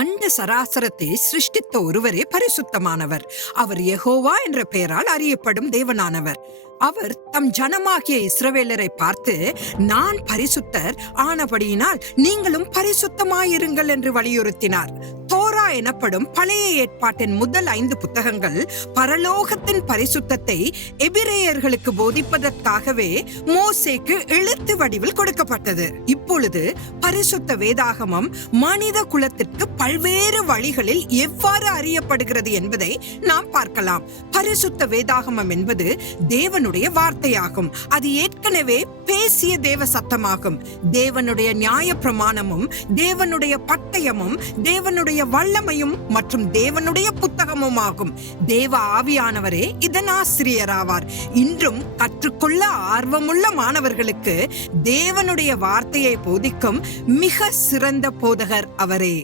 அண்ட சராசரத்தை சிருஷ்டித்த ஒருவரே பரிசுத்தமானவர். அவர் யெகோவா என்ற பெயரால் அறியப்படும் தேவனானவர். அவர் தம் ஜனமாகிய இஸ்ரவேலரை பார்த்து, நான் பரிசுத்தர் ஆனபடியினால் நீங்களும் பரிசுத்தமாயிருங்கள் என்று வலியுறுத்தினார். தோரா எனப்படும் பழைய ஏற்பாட்டின் முதல் 5 புத்தகங்கள் பரலோகத்தின் பரிசுத்தத்தை எபிரேயர்களுக்கு போதிப்பதற்காகவே மோசேக்கு எழுத்து வடிவில் கொடுக்கப்பட்டது. இப்பொழுது பரிசுத்த வேதாகமம் மனித குலத்திற்கு பல்வேறு வழிகளில் எவ்வாறு அறியப்படுகிறது என்பதை நாம் பார்க்கலாம். பரிசுத்த வேதாகமம் என்பது தேவனுடைய வார்த்தையாகும். அது ஏற்கனவே பேசிய தேவ சத்தமாகும். தேவனுடைய நியாய பிரமாணமும், தேவனுடைய பட்டயமும், தேவனுடைய வல்லமையும் மற்றும் தேவனுடைய புத்தகமும் ஆகும். தேவ ஆவியானவரே இதன் ஆசிரியராவார். இன்றும் கற்றுக்கொள்ள ஆர்வமுள்ள மாணவர்களுக்கு தேவனுடைய வார்த்தையை போதிக்கும் மிக சிறந்த போதகர் அவரே.